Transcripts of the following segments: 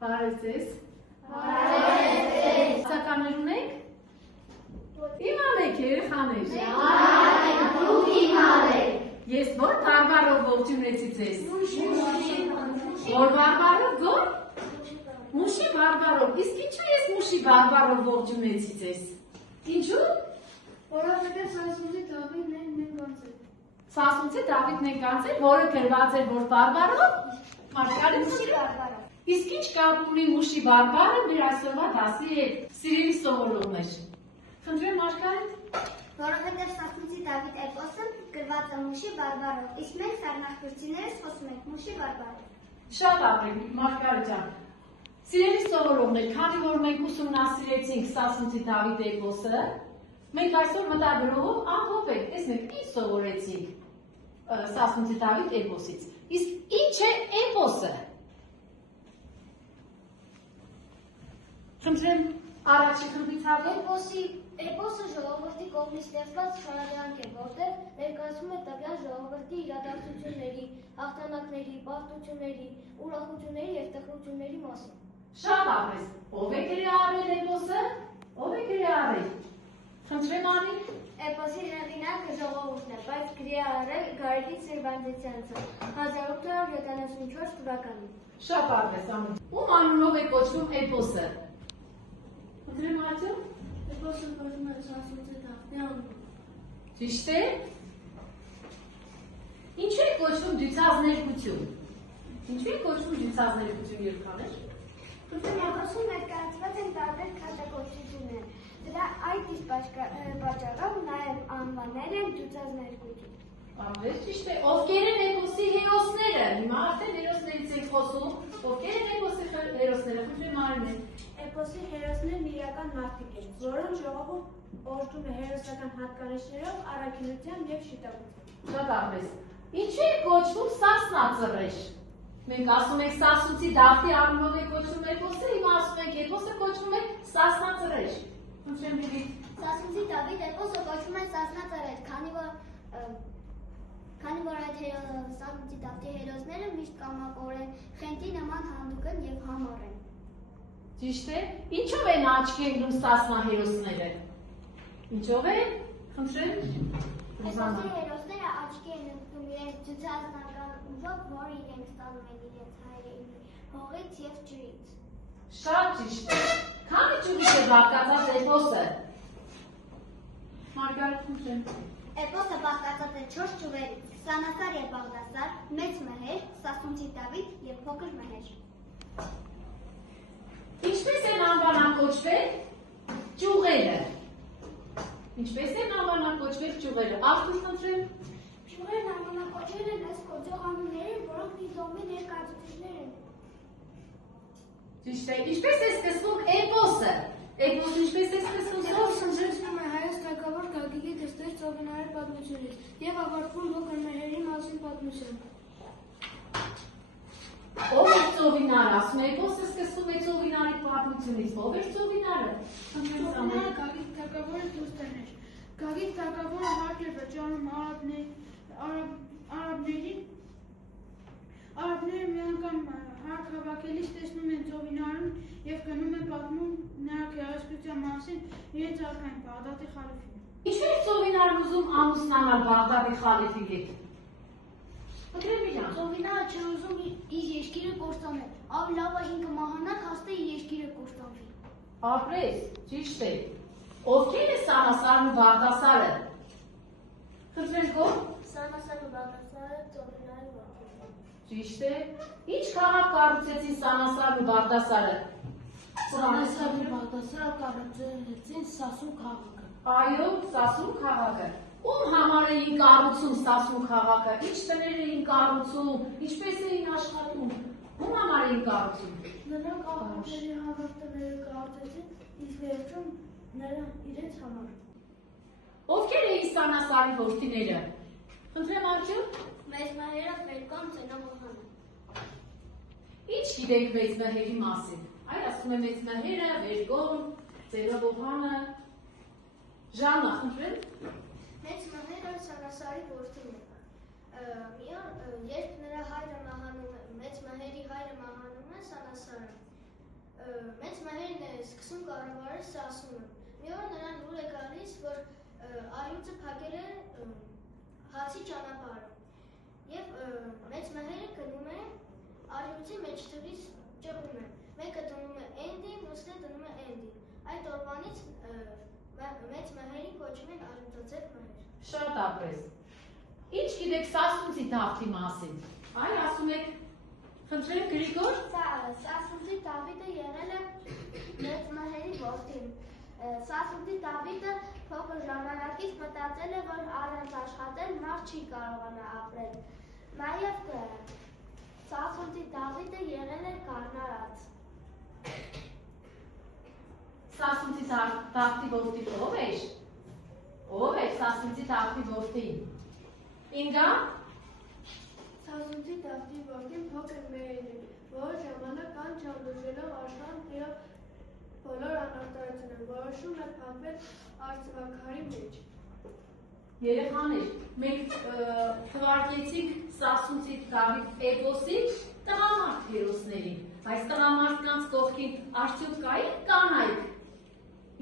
Բարև ձեզ։ Սականներ ունեք։ Իմանեք երեխաներ։ Դուք իմանեք։ Ես որ բարբարով ողջունեցի ձեզ։ Որ բարբարով որ։ Մուշի բարբարով։ Իսկ ինչու ես մուշի բարբարով ողջունեցի ձեզ։ Ինչու։ Որովհետև Սասունցի Դավիթն է նեգանց է։ Սասունցի Դավիթն է կանցել, որը գրված էր որ բարբարով։ Մարգարիտ Մուշի բարբարով։ Իսկ ինչ կապ ունի մուշի բարբարը մեր այսօրվա դասի հետ։ Սիրելի սովորողներ։ Խնդրեմ Մարգարիտ։ Որովհետև Սասունցի Դավիթ էպոսը գրված է մուշի բարբարով, իսկ մենք սառնախորձիներս խոսում ենք մուշի բարբարով։ Շատ ապրեք Մարգարիտ ջան։ Սիրելի սովորողներ, քանի որ մենք ուսումնասիրեցինք Սասունցի Դավիթ էպոսը, մենք այսօր մտագրողով ամփոփ ենք, տեսնենք ինչ սովորեցինք Սասունցի Դավիթ էպոսից։ Իսկ ինչ է էպոսը։ Խնդրեմ առաջին խմբից հավեք։ Էպոսը ժողովրդի կողմից ստեղծված խաղաղանք է, որտեղ ներկայացվում է տվյալ ժողովրդի իրադարձությունների, հաղթանակների, պարտությունների, ուրախությունների և տխրությունների մասին։ Շատ ապրես։ Ով է գրի արել էպոսը։ Ով է գրի արել։ Խնդրեմ Անի։ Էպոսի հեղինակը ժողովուրդն է, բայց գրի արել Գարեգին Սիրվանդեցյանցը 1874 թվականին։ Շատ ապրես Անի։ Ում անունով է կոչվում էպոսը։ Խնդրեմ Արտյոմ։ Էպոսը կոչվում է Սասունցի Դավթի անունով։ Ճիշտ է։ Ինչու է կոչվում դյուցազներկություն։ Ինչու է կոչվում դյուցազներկություն երեխաներ։ Էպոսում ներկայացված են տարբեր քարտակոչություններ։ Դրա այդ իսկ պատճառով նաև անվանել են դյուցազներկություն։ Ապրես ճիշտ է։ Ովքեր են էպոսի հերոսները։ Հիմա արդեն հերոսներից ենք խոսում։ Ովքեր են էպոսի հերոսները։ Խնդրեմ Արինե։ Էպոսի հերոսներն իրական մարդիկ են, որոնց ժողովուրդ օրհնում է հերոսական հատկանիշներով, առաքինությամբ և շիտակությամբ։ Շատ ապրես։ Ինչու է կոչվում Սասնածռեր։ Մենք ասում ենք Սասունցի Դավթի անունով է կոչվում էպոսը, հիմա ասում ենք էպոսը կոչվում է Սասնածռեր։ Խնդրեմ Լիլիթ։ Սասունցի Դավիթ էպոսը կոչվում է Սասնածռեր, քանի որ այդ Սասունցի Դավթի հերոսները միշտ կամակորեն խենթի նման հանդուկ են և համառ են։ Ճիշտ է։ Ինչով են աչքի ընկնում Սասնահերոսները։ Ինչով է։ Խնդրեմ։ Էպոսի հերոսները աչքի են ընկնում իրենց դյուցազնական ուժով, որը իրենք ստանում են իրենց հայրենի հողից և ջրից։ Շատ ճիշտ է։ Քանի ճյուղից է բաղկացած էպոսը։ Մարգարիտ խնդրեմ։ Էպոսը բաղկացած է 4 ճյուղերից՝ Սանասար և Բաղդասար, Մեծ Մհեր, Սասունցի Դավիթ և Փոքր Մհեր։ Ինչպես են անվանակոչվել ճյուղերը։ Ինչպես են անվանակոչվել ճյուղերը։ Աղբյուր խնդրեմ։ Ճյուղերն անվանակոչվել են ըստ կոչող անուններին, որոնք դիտողի ներկայացուցիչներ են։ Ճիշտ է։ Ինչպես է սկսվում էպոսը։ Էպոսը ինչպես է սկսվում։ Էպոսը սկսվում է հայոց թագավոր Գագիկի դստեր Ծովինարի պատմությունից և ավարտվում Փոքր Մհերի մասին պատմությամբ։ Ով է Ծովինարը։ Ասում է էպոսը սկսվում է Ծովինարի պատմությունից։ Ով է Ծովինարը։ Ծովինարը Գագիկ թագավորի դուստերն էր։ Գագիկ թագավորը հարկ էր վճարում արաբները մի անգամ հարկ հավաքելիս տեսնում են Ծովինարին և գնում են պատմում նրա գեղեցկության մասին իրենց արքային Բաղդադի խալիֆին։ Ինչու է Ծովինարն ուզում ամուսնանալ Բաղդադի խալիֆի հետ։ Ծովինարը չէր ուզում իր երկիրը կործանել, ավելի լավ է ինքը մահանա, քան իր երկիրը կործանվի։ Ապրես, ճիշտ է։ Ովքեր է Սանասարն ու Բաղդասարը։ Խնդրեմ գոհ։ Սանասարը Բաղդասարը Ծովինարի որդին։ Ճիշտ է։ Ինչ քաղաք կառուցեցին Սանասարն ու Բաղդասարը։ Սանասարն ու Բաղդասարը կառուցեցին Սասուն քաղաքը։ Այո, Սասուն քաղաքը։ Ում համար էին կառուցում Սասուն քաղաքը։ Ինչ տներ էին կառուցում, ինչպես էին աշխատում։ Ում համար էին կառուցում։ Նրանք աղբյուրների համար տները կառուցեցին, իսկ վերջում նրանք իրենց համար։ Ովքեր էին Սանասարի որդիները։ Խնդրեմ Արտյոմ։ Մեծ Մհերը, Ֆերկան, Ծենովոհանը։ Ինչ գիտեք Մեծ Մհերի մասին։ Այ ասում է Մեծ Մհերը, Վերգոն, Ծենովոհանը։ Ժաննա, խնդրեմ։ Մեծ Մհերը Սանասարի որդին է։ Երբ նրա հայրը մահանում է, Մեծ Մհերի հայրը մահանում է Սանասարը, կառավարը Սասունը։ Մի օր նրան լուր է գալիս, որ արյուծը փակել է հացի ճանապարհը։ Եվ մեծ մհերը գնում է արյուծի մեջտեղից ճղում է։ Մեկը դնում է Էնդի, մյուսը դնում է Էնդի։ Այդ օրվանից մեծ մհերին կոչում են արյուծաձև մհեր։ Շատ ապրես։ Ինչ գիտեք Սասունցի Դավթի մասին։ Այ ասում եք, խնդրեմ Գրիգոր։ Սասունցի Դավիթը եղել է մեծ մհերի որդին։ Սասունցի Դավիթը փոքր ժամանակից մտածել է, որ առանց աշխատել մարդ չի կարողանա ապրել։ Նաև Սասունցի Դավիթը եղել է կառնարած։ Սասունցի Դավթի որդին ով էր։ Ով էր Սասունցի Դավթի որդին։ Ինգա։ Սասունցի Դավթի որդին փոքր մհեր է, որը ժամանակ անց չանդուրժելով աշխարհում իր բոլոր անարդարությունը որոշում է փակվել արծվաքարի մեջ։ Երեխաներ, մենք թվարկեցինք Սասունցի Դավթ էպոսի տղամարդ հերոսներին, բայց տղամարդկանց կողքին արդյոք կային կանայք։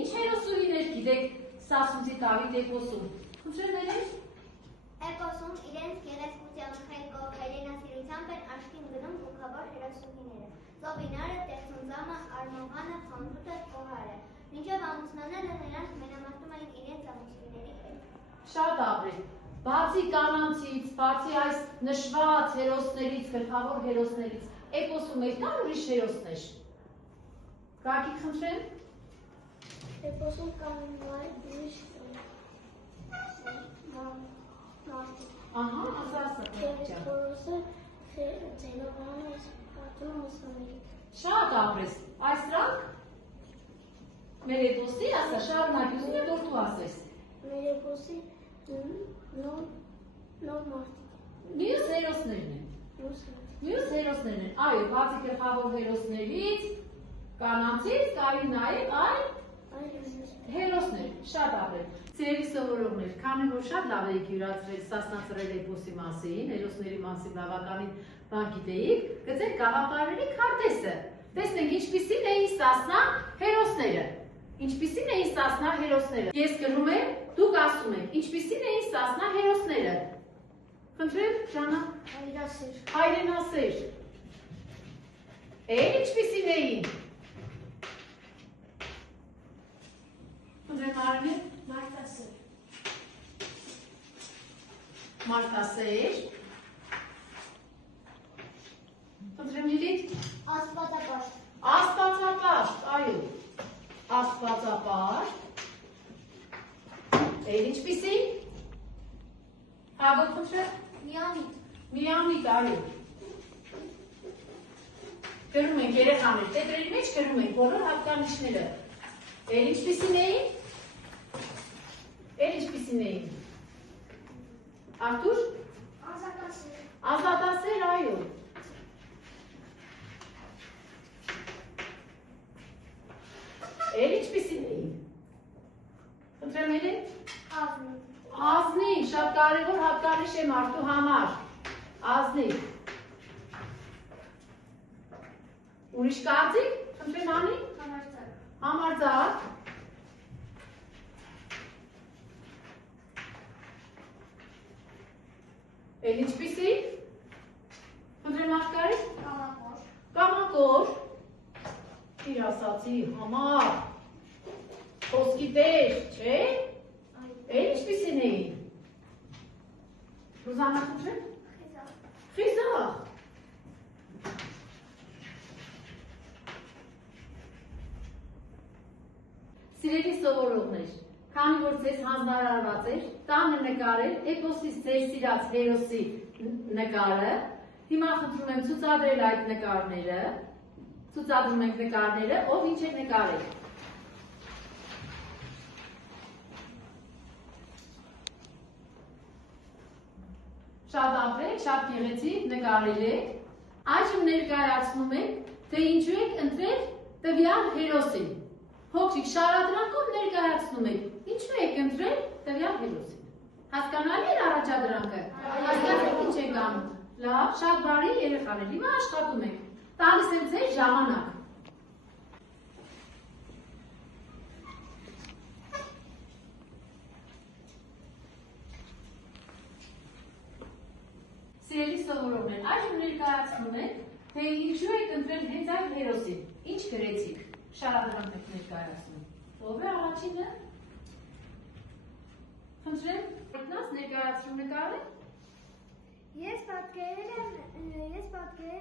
Ինչ հերոսուհիներ գիտեք Սասունցի Դավթ էպոսում։ Խնդրեմ ներեք։ Էպոսում իրենց գեղեցկությամբ հայրենասիրությամբ են աչքին գնում գլխավոր հերոսուհիները։ Զովինարը, Տերցունձամը, Արմողանը, Խանութը, Կոհարը։ Մինչև ամուսնանալը նրանք մենամարտում էին իրենց ամուսինների հետ։ Շատ ապրեք։ Բացի կանանցից, բացի այս նշված հերոսներից, գլխավոր հերոսներից, էպոսում էր կան ուրիշ հերոսներ։ Գագիկ խնդրեմ։ Էպոսում կան նաև ուրիշ Ահա, ասա։ Խորոսը ձենողանը պատում ուսանելի։ Շատ ապրես։ Այս դրանք մեր էպոսի ասա շարունակ ուզում եմ որ դու ասես։ Մեր էպոսի նոր մարդիկ։ Մյուս հերոսներն են։ Մյուս հերոսներն են։ Այո, բացի գլխավոր հերոսներից, կանանցից կային նաև այլ հերոսներ, շատ ապրեք։ Սիրելի սովորողներ, քանի որ շատ լավ եք յուրացրել Սասնա էպոսի մասին, հերոսների մասին բավականին բան գիտեիք, գծեք գաղափարների քարտեզը։ Տեսնենք ինչպիսին էին Սասնա հերոսները։ Ինչպիսին էին Սասնա հերոսները։ Ես գրում եմ, դուք ասում եք, ինչպիսին էին Սասնա հերոսները։ Խնդրեմ, Ժանա։ Հայրասեր։ Հայրենասեր։ Ինչպիսին էին։ Խնդրեմ Արենե։ Մարտասեր։ Մարտասեր։ Խնդրեմ Լիլիթ։ Աստվածապաշտ։ Աստվածապաշտ, այո։ Աստվածապաշտ։ Ինչպիսին։ Հագոտ խնդրեմ։ Միամիտ։ Միամիտ, այո։ Գրում ենք երեխաներ, տետրերի մեջ գրում ենք բոլոր հատկանիշները։ Ինչպիսին էին։ Ինչպիսին էին։ Արտուր։ Ազատասեր։ Ազատասեր, այո։ Ինչպիսին էին։ Խնդրեմ Էլեն։ Ազնիվ։ Ազնիվ, շատ կարևոր հատկանիշ է մարդու համար։ Ազնիվ։ Ուրիշ կարծիք, խնդրեմ Անի։ Համարձակ։ Համարձակ։ Ինչպիսի։ Խնդրեմ Աշկարի։ Կամակոր։ Կամակոր։ Իր ասացի համար։ Խոսքի տեր, չէ։ Ինչպիսին էին։ Ռուզանա խնդրեմ։ Խիզախ։ Խիզախ։ Սիրելի սովորողներ, քանի որ ձեզ հանձնարարված էր տանը նկարել էպոսից ձեր սիրած հերոսի նկարը, հիմա խնդրում եմ ցուցադրել այդ նկարները, ցուցադրում ենք նկարները, ով ինչ է նկարել։ Շատ ապրեք, շատ գեղեցիկ նկարել եք, այժմ ներկայացնում ենք, թե ինչու եք ընտրել տվյալ հերոսին։ Փոքրիկ շարադրանքով ներկայացնում եք, ինչու եք ընտրել տվյալ հերոսին։ Հասկանալի է առաջադրանքը։ Հասկանալի ինչ եք անում։ Լավ, շատ բարի երեխաներ, հիմա աշխատում ենք։ Տալիս եմ ձեր ժամանակ։ սովորողներ, այժմ ներկայացնում եք, թե ինչու եք ընտրել հենց այդ հերոսին, ինչ գրեցիք, շարադրանք եք ներկայացնում, ով է առաջինը, խնդրեմ, ետնաց ներկայացում նկարը, Ես պատկերել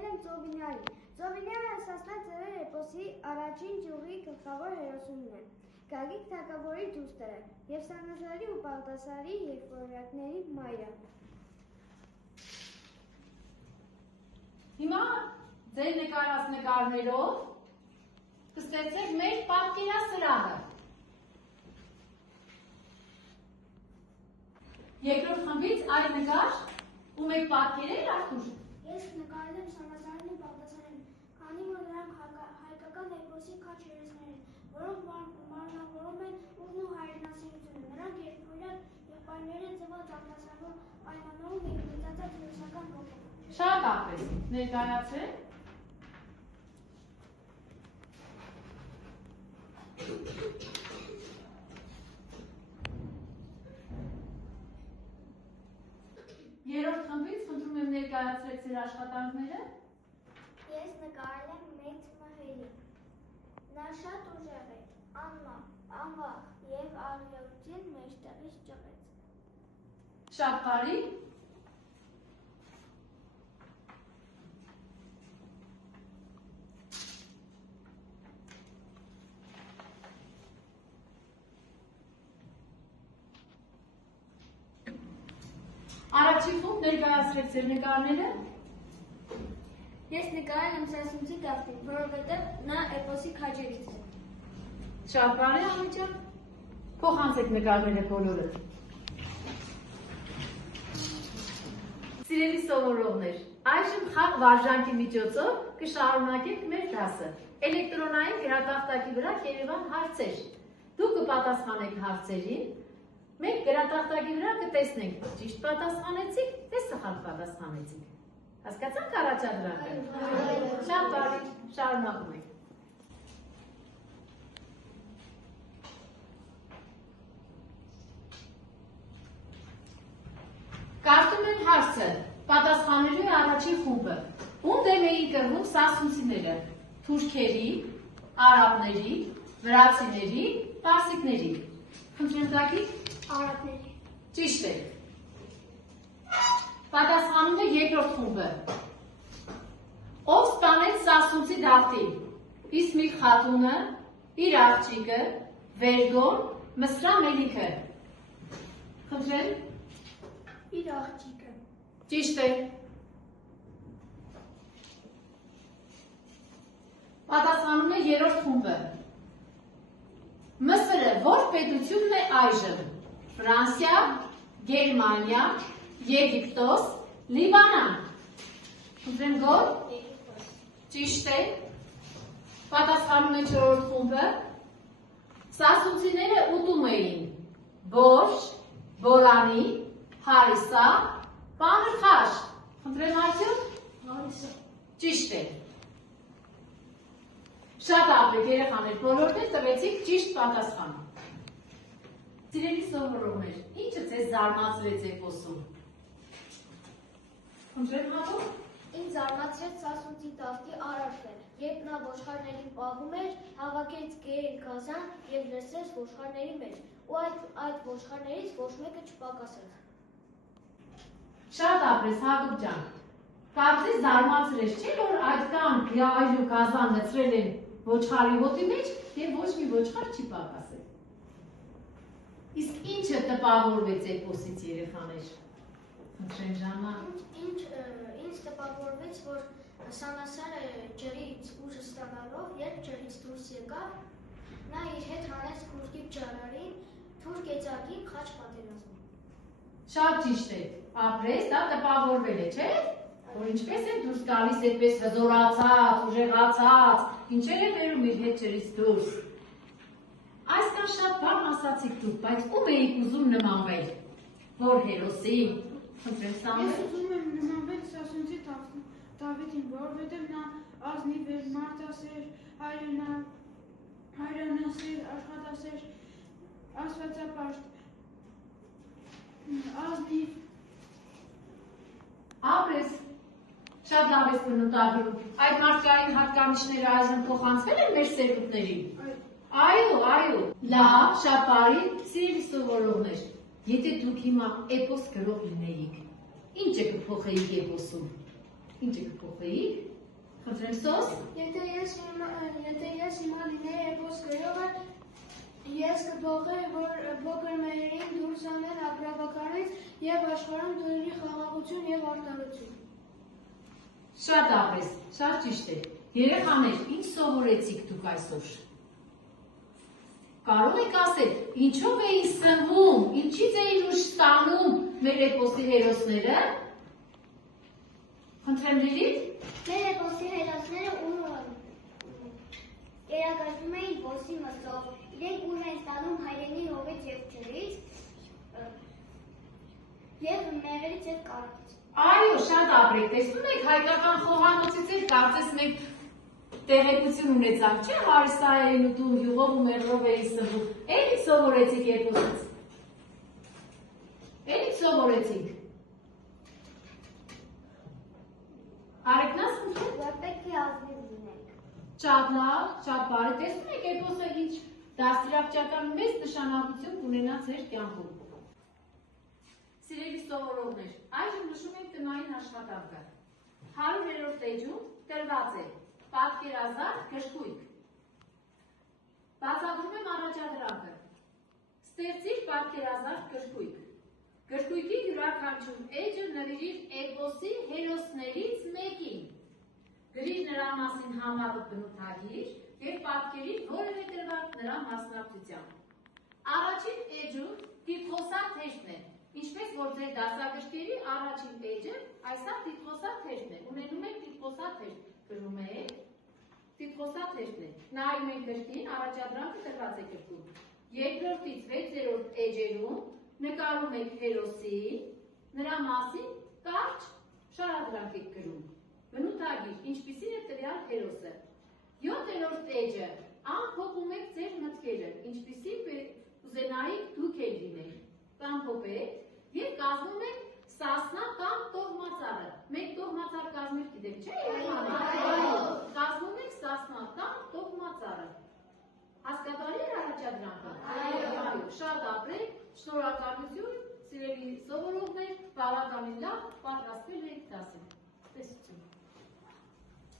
եմ Ծովինյանին։ Ծովինյանը Սասնա ծերեր էպոսի առաջին ճյուղի գլխավոր հերոսուհին է։ Գագիկ թագավորի դուստր է և Սանազարի ու Բաղդասարի երկվորյակների մայրը։ Հիմա ձեր նկարած նկարներով կստեղծեք մեր պատկերասրահը։ Երկրորդ խմբից այլ նկար, ում եք պատկերել Արթուր։ Ես նկարել եմ Սանազարին ու Բաղդասարին, քանի որ նրանք հայկական էպոսի քաջ հերոսներ են, որոնք մարմնավորում են ուժն ու հայրենասիրությունը։ Նրանք երկվորյակ եղբայրներ են ծնված արտասարվող պայմաններում և մեծացած հերոսական ոգով։ Շարունակվեց, ներկայացրեք։ Երրորդ խմբից խնդրում եմ ներկայացրեք ձեր աշխատանքները։ Ես նկարել եմ մեծ մհերի։ Նա շատ ուժեղ է, անվախ և աղյոթին մեջտեղից ճղեց։ Շատ բարի։ Առաջին խումբ ներկայացրեք ձեր նկարները։ Ես նկարել եմ Սասունցի Դավթին, որովհետև նա էպոսի քաջերից է։ Շատ բարի Աննա, փոխանցեք նկարները բոլորը։ Սիրելի սովորողներ, այժմ խաղ վարժանքի միջոցով կշարունակենք մեր դասը։ Էլեկտրոնային գրատախտակի վրա կերևան հարցեր։ Դուք կպատասխանեք հարցերին, մենք գրատախտակի վրա կտեսնենք ճիշտ պատասխանեցիք, թե սխալ պատասխանեցիք։ Հասկացանք առաջադրանքը։ Շատ բարի, շարունակում ենք։ Կարդում են հարցը, պատասխանելու է առաջին խումբը։ Ում դեմ էին կռվում սասունցիները, թուրքերի, արաբների, վրացիների, պարսիկների։ Խնդրեմ տակի։ Արաբների։ Ճիշտ է։ Պատասխանում է երկրորդ խումբը։ Ով սպանեց Սասունցի Դավթին։ Իսմիկ Խատունը, իր աղջիկը, Վերգոն, Մսրա Մելիքը։ Խնդրեմ։ Իր աղջիկը։ Ճիշտ է։ Պատասխանում է երրորդ խումբը։ Մսրը ո՞ր պետությունն է այժմ։ Ֆրանսիա, Գերմանիա, Եգիպտոս, Լիբանան։ Խնդրեմ գոհ։ Ճիշտ է։ Պատասխանում է չորրորդ խումբը։ Սասունցիները ուտում էին բորշ, բորանի, հարիսա, պանրխաշ։ Խնդրեմ արդյոք։ Հարիսա։ Ճիշտ է։ Շատ ապրեք երեխաներ, բոլորն էլ տվեցիք ճիշտ պատասխան։ Սիրելի սովորողներ, ինչը ձեզ զարմացրեց էպոսում։ Խնդրեմ Հակոբ։ Ինձ զարմացրեց Սասունցի Դավթի արարքը, երբ նա ոչխարներին պահում էր, հավաքեց գեր գազան և լցրեց ոչխարների մեջ, ու այդ ոչխարներից ոչ մեկը չպակասեց։ Շատ ապրես Հակոբ ջան։ Կարծես զարմացրեց, չէ՞ որ այդքան գայր ու գազան լցրել են ոչխարի հոտի մեջ և ոչ մի ոչխար չի պակասել։ Իսկ ինչը տպավորվեց էպոսից երեխաներ։ Խնդրեմ Ժաննա։ Ինձ տպավորվեց, որ Սանասարը ջրից ուժը ստանալով, երբ ջրից դուրս եկավ, նա իր հետ հանեց քուրդիկ ջարարին, թուրք էծակին խաչ պատերազմում։ Շատ ճիշտ է, ապրես, դա տպավորվել է, չէ՞։ Որ ինչպես է դուրս գալիս այդպես հզորացած, ուժեղացած, ինչեր է բերում իր հետ ջրից դուրս։ Այսքան շատ բան ասացիք դուք, բայց ում էիք ուզում նմանվել։ Որ հերոսի։ Խնդրեմ Սամվել։ Ես ուզում եմ նմանվել Սասունցի Դավթին, որովհետև նա ազնիվ էր, մարդասեր, հայրենասեր, աշխատասեր, աստվածապաշտ, ազնիվ։ Ապրես, Շատ լավ ես բնութագրում։ Այդ մարդկային հատկանիշները այժմ փոխանցվել են մեր սերունդներին։ Այո։ Լավ, շատ բարի, սիրելի սովորողներ։ Եթե դուք հիմա էպոս գրող լինեիք, ինչ կփոխեիք էպոսում։ Ինչ կփոխեիք։ Խնդրեմ Սոս։ Եթե ես հիմա լինեի էպոս գրողը, ես կփոխեի, որ փոքր մայրերին դուրս անեն ապրավականից եւ աշխարհում դուրի խաղաղություն եւ արտարություն։ Շատ ապես, շատ ճիշտ է։ Երեխաներ, ինչ սովորեցիք դուք այսօր։ Կարող եք ասել, ինչով էին սնվում, ինչից էին ուշ ստանում մեր էպոսի հերոսները։ Խնդրեմ Լիլիթ։ Մեր էպոսի հերոսները երակայում էին ոսի մսով, իրենք ուժ են ստանում հայրենի հողից եւ ջրից եւ մեղրից եւ կարագից։ Այո, շատ ապրեք, տեսնում եք հայկական խոհանոցից էլ կարծես մենք տեղեկություն ունեցանք, չէ՞, հարիսային ուտում, յուղով ու մեղրով էին սնվում։ Էլի սովորեցիք էպոսից։ Էլի սովորեցիք։ Արեկնաս խնդրեմ։ Որ պետք է ազնիվ լինենք։ Շատ լավ, շատ բարի, տեսնում եք էպոսը ինչ դաստիարակչական մեծ նշանակություն կունենա ձեր կյանքում։ Սիրելի սովորողներ, այժմ նշում ենք տնային աշխատանքը։ 100-րդ էջում տրված է պատկերազարդ գրքույկ։ Բացատրում եմ առաջադրանքը։ Ստեղծիր պատկերազարդ գրքույկ։ Գրքույկի յուրաքանչյուր էջը նվիրիր էպոսի հերոսներից մեկին։ Գրիր նրա մասին համառոտ բնութագիր եւ պատկերիր որևէ դրվագ նրա մասնակցությամբ։ Առաջին էջում տիտղոսաթեժն է, ինչպես որ ձեր դասագրքերի առաջին էջը այսա տիտղոսաթեժն է։ Ունենում եք տիտղոսաթեժ, գրում եք տիտղոսաթեժն է։ Նայում եք գրքին, առաջադրանքը տրված է գրքում։ Երկրորդից 6-րդ էջերում նկարում եք հերոսին, նրա մասին կարճ շարադրանք եք գրում։ Բնութագիր, ինչպիսին է տվյալ հերոսը։ 7-րդ էջը ամփոփում եք ձեր մտքերը, ինչպիսին ուզենայիք դուք եք լինել։ Ամփոփեք եւ կազմում եք սասնա կամ տոհմածառը։ Մեկ տոհմածառ կազմել գիտեք, չէ՞։ Կազմում եք սասնա կամ տոհմածառը։ Հասկացա՞ելի է առաջադրանքը։ Այո, շատ ապրեք, շնորհակալություն, սիրելի սովորողներ, բավականին լավ պատրաստվել եք դասին։